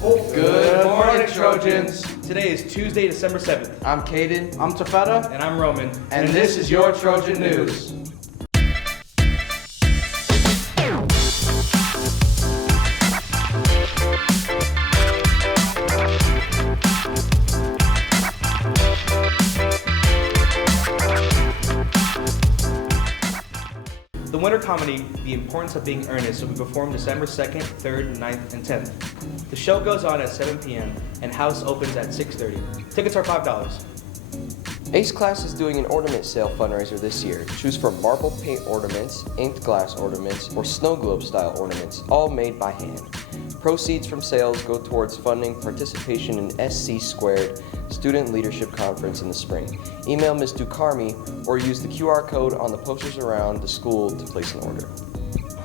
Good morning, Trojans. Today is Tuesday, December 7th. I'm Caden. I'm Tafetta. And I'm Roman. And this is your Trojan News. The winter comedy, The Importance of Being Earnest, will be performed December 2nd, 3rd, 9th, and 10th. The show goes on at 7 p.m. and house opens at 6:30. Tickets are $5. Ace Class is doing an ornament sale fundraiser this year. Choose from marble paint ornaments, inked glass ornaments, or snow globe style ornaments, all made by hand. Proceeds from sales go towards funding participation in SC Squared Student Leadership Conference in the spring. Email Ms. Ducarmi or use the QR code on the posters around the school to place an order.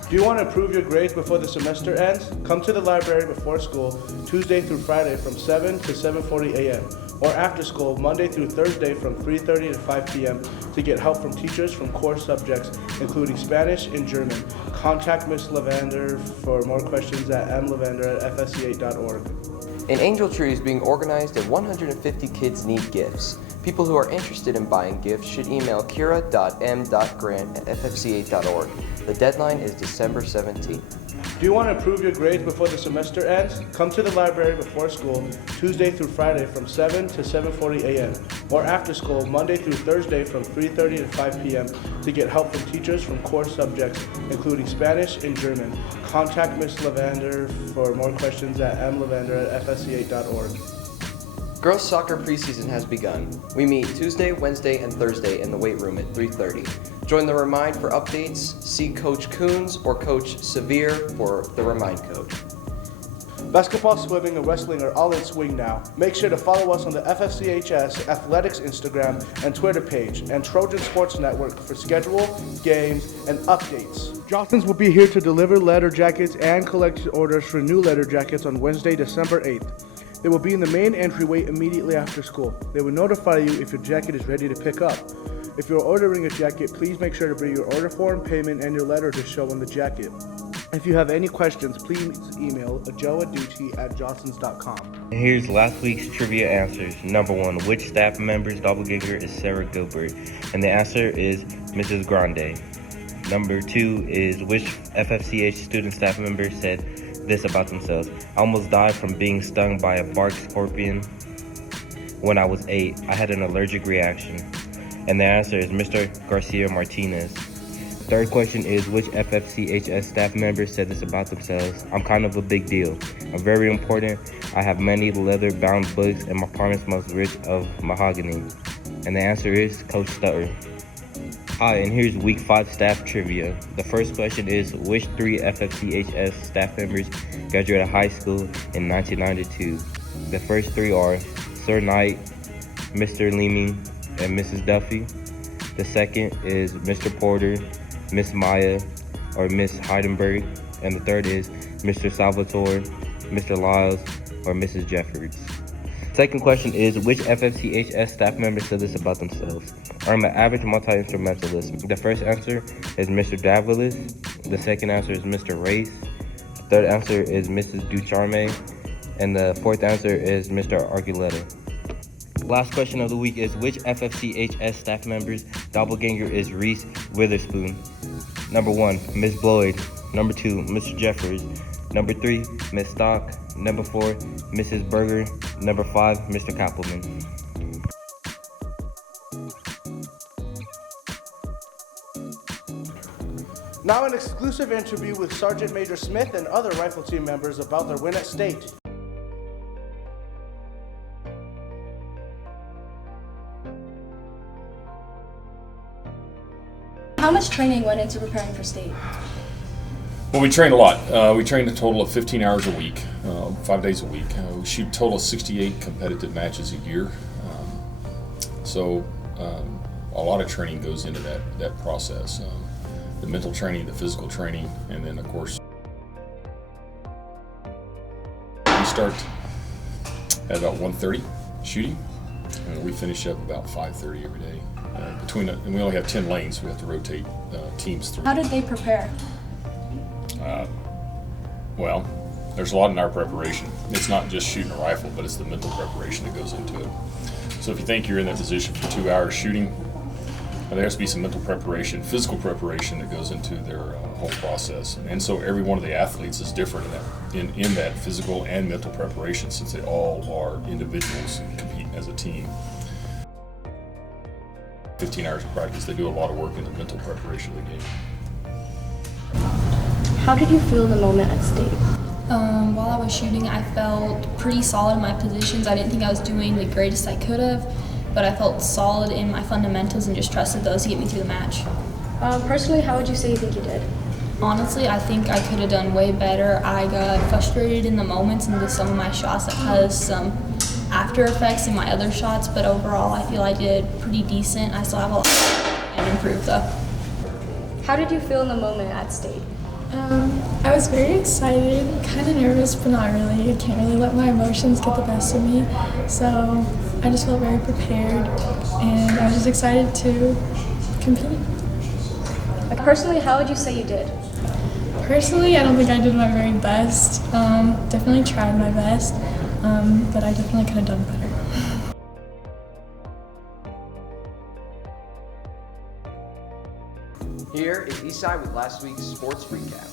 Do you want to improve your grades before the semester ends? Come to the library before school, Tuesday through Friday from 7 to 7:40 a.m. or after school, Monday through Thursday from 3:30 to 5 p.m. to get help from teachers from core subjects, including Spanish and German. Contact Ms. Lavander for more questions at mlavander@fsc8.org. An angel tree is being organized and 150 kids need gifts. People who are interested in buying gifts should email kira.m.grant@ffc8.org. The deadline is December 17th. Do you want to improve your grades before the semester ends? Come to the library before school, Tuesday through Friday from 7 to 7:40 a.m. or after school, Monday through Thursday from 3:30 to 5 p.m. to get help from teachers from core subjects, including Spanish and German. Contact Ms. Lavander for more questions at mlavander@fsc8.org. Girls soccer preseason has begun. We meet Tuesday, Wednesday, and Thursday in the weight room at 3:30. Join the Remind for updates, see Coach Coons or Coach Severe for the Remind Coach. Basketball, swimming, and wrestling are all in swing now. Make sure to follow us on the FFCHS Athletics Instagram and Twitter page and Trojan Sports Network for schedule, games, and updates. Johnson's will be here to deliver letter jackets and collect orders for new letter jackets on Wednesday, December 8th. They will be in the main entryway immediately after school. They will notify you if your jacket is ready to pick up. If you're ordering a jacket, please make sure to bring your order form, payment, and your letter to show on the jacket. If you have any questions, please email joeaducci@johnsons.com. Here's last week's trivia answers. Number 1, which staff member's doppelganger is Sarah Gilbert? And the answer is Mrs. Grande. Number 2 is which FFCH student staff member said this about themselves? I almost died from being stung by a bark scorpion when I was 8. I had an allergic reaction. And the answer is Mr. Garcia Martinez. Third question is which FFCHS staff member said this about themselves? I'm kind of a big deal. I'm very important. I have many leather-bound books and my apartment smells rich of mahogany. And the answer is Coach Stutter. Hi, and here's week 5 staff trivia. The first question is which 3 FFCHS staff members graduated high school in 1992? The first 3 are Sir Knight, Mr. Leeming, and Mrs. Duffy. The second is Mr. Porter, Miss Maya, or Miss Heidenberg. And the third is Mr. Salvatore, Mr. Lyles, or Mrs. Jeffords. Second question is which FFCHS staff member said this about themselves? I'm an average multi-instrumentalist. The first answer is Mr. Davalis. The second answer is Mr. Race. The third answer is Mrs. Ducharme. And the fourth answer is Mr. Arguleta. Last question of the week is which FFCHS staff member's doppelganger is Reese Witherspoon? Number 1, Miss Bloyd. Number 2, Mr. Jeffers. Number 3, Miss Stock. Number 4, Mrs. Berger. Number 5, Mr. Kappelman. Now an exclusive interview with Sergeant Major Smith and other rifle team members about their win at state. How much training went into preparing for state? Well, we train a lot. We train a total of 15 hours a week, 5 days a week. We shoot a total of 68 competitive matches a year. So a lot of training goes into that process. The mental training, the physical training, and then of course we start at about 1:30 shooting, and we finish up about 5:30 every day. And we only have 10 lanes, so we have to rotate teams through. How did they prepare? Well, there's a lot in our preparation. It's not just shooting a rifle, but it's the mental preparation that goes into it. So if you think you're in that position for 2 hours shooting, there has to be some mental preparation, physical preparation that goes into their whole process. And so every one of the athletes is different in that physical and mental preparation, since they all are individuals competing as a team. 15 hours of practice, they do a lot of work in the mental preparation of the game. How did you feel the moment at state? While I was shooting, I felt pretty solid in my positions. I didn't think I was doing the greatest I could have, but I felt solid in my fundamentals and just trusted those to get me through the match. Personally, how would you say you think you did? Honestly, I think I could have done way better. I got frustrated in the moments and with some of my shots that caused some after effects in my other shots, but overall I feel I did pretty decent. I still have a lot and improve though. How did you feel in the moment at state? I was very excited, kind of nervous, but not really. I can't really let my emotions get the best of me. So I just felt very prepared, and I was just excited to compete. Personally, how would you say you did? Personally, I don't think I did my very best. Definitely tried my best, but I definitely could have done better. Here is Isai with last week's sports recap.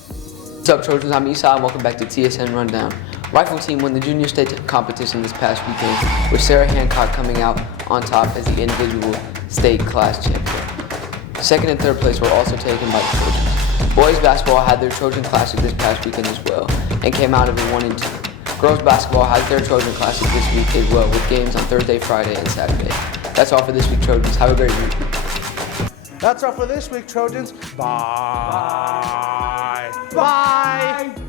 What's up, Trojans? I'm Isai, and welcome back to TSN Rundown. Rifle team won the junior state competition this past weekend, with Sarah Hancock coming out on top as the individual state class champion. Second and third place were also taken by the Trojans. Boys basketball had their Trojan Classic this past weekend as well, and came out of it 1-2. Girls basketball has their Trojan Classic this week as well, with games on Thursday, Friday, and Saturday. That's all for this week, Trojans. Have a great week. That's all for this week, Trojans. Bye. Bye.